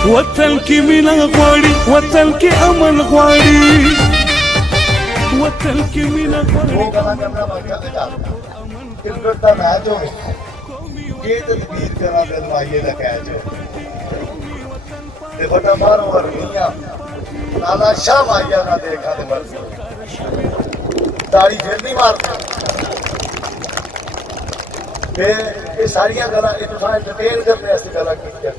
वतन की मीना ख्वाड़ी, वतन के अमन ख्वाड़ी, वतन की मीना ख्वाड़ी। वो गला करना बाकी है क्रिकेट का मैच हो ये तस्वीर करा दिल माइये दा कैच हो ते बटा मारो और दुनिया नाला शाह माइया ना देखा ते बस ताड़ी फिर नहीं मारते ते ये सारियां गल्लां ये तुसां एंटरटेन करने वास्ते गल्लां कीतियां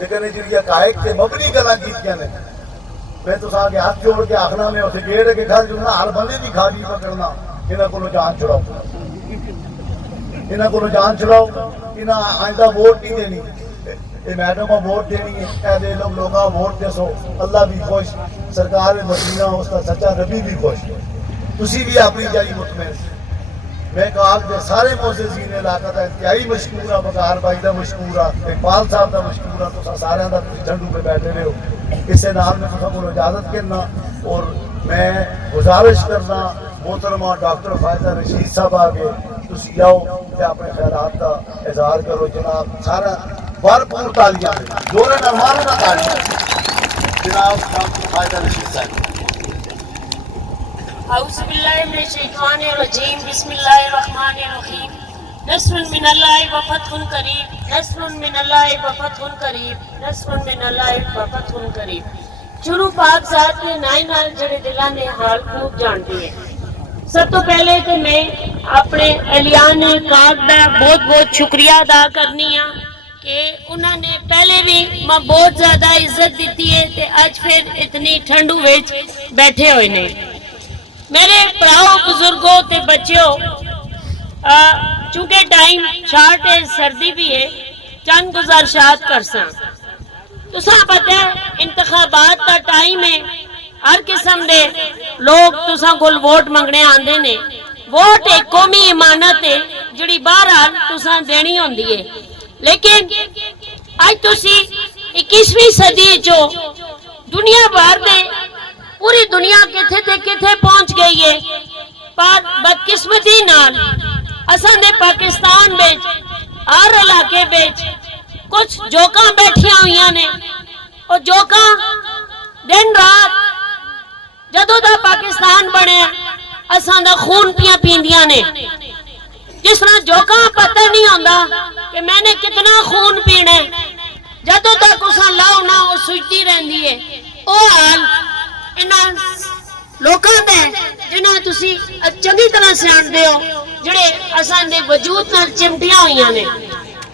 लेकिन जिहड़ियां कायक ते मबनी गल्लां कीतियां ने मैं तुसां अगे हाथ जोड़ के आखना मैं उत्थे गेड़ के घर जुड़ना हर बंदे दी खाजी पकड़ना इन्हां कोलों जान छुड़ाओ इन्हां कोलों जान छुड़ाओ इन्हां आइंदा वोट नहीं देनी ये मैडम वोट देनी है दे लोग वोट दसो अल्लाह भी खुश सरकार मदीना उसका सच्चा नबी भी खुश तुसी भी अपनी जाई मुतमैन मैं कहा कि सारे मोअज़्ज़िज़ीन इलाका का इंतहाई मशकूर है बकार भाई का मशकूर है इकबाल साहब का मशकूर है तो सारे का झंडू पे बैठे रहे हो इसे नाल में तुसा को इजाजत करना और मैं गुजारिश करना मोहतरमा डॉक्टर फायदा रशीद साहब आगे तुसी आओ ते अपने ख्यालात का इजहार करो जनाब सारा भरपूर तालियां जोरे नाल मारो ना तालियां जनाब डॉक्टर फायदा रशीद साहब औज़ुबिल्लाहिमिनश्शैतानिर्रजीम बिस्मिल्लाहिर्रहमानिर्रहीम नस्रुन मिनल्लाहि व फतहुन करीब नस्रुन मिनल्लाहि व फतहुन करीब नस्रुन मिनल्लाहि व फतहुन करीब शुरू पाक ज़ात के नाल जड़े दिलां ने हाल खूब जानती है। सब तो पहले तो मैं अपने एलियान काक दा बहुत बहुत शुक्रिया अदा करनी हाँ कि उन्होंने पहले भी मैं बहुत ज़्यादा इज्जत दी है ते अज फिर इतनी ठंडू विच बैठे हुए ने मेरे भराओ बुजुर्गों ते बच्चों चूंकि टाइम शार्ट है सर्दी भी है चंद गुजारिशात कर तुसा पता है इंतखाबात का टाइम है हर किस्म दे लोग तुसा कोल वोट मंगने आंदे ने वोट एक कौमी इमानत है जिहड़ी बहरहाल तुसा देनी होंदी है लेकिन अज तुसी 21वीं सदी चो दुनिया भर दे पूरी दुनिया किथे ते किथे पहुंच गई है पर बदकिस्मती नाल असां दे पाकिस्तान विच हर इलाके विच कुछ जोकां बैठियां हुई ने और जोकां दिन रात जदों दा पाकिस्तान बने असां दा खून पियां पींदियां ने जिस तरह जोकां पता नहीं होंदा कि मैंने कितना खून पीना जदों तक उसा लाओ ना वो सुजदी रहंदी है ओ हाल इन्हां लोकां दे जिन्हां तुसी चंगी तरह सियाणदे हो जिहड़े असां दे वजूद नाल चिमटियां होईयां ने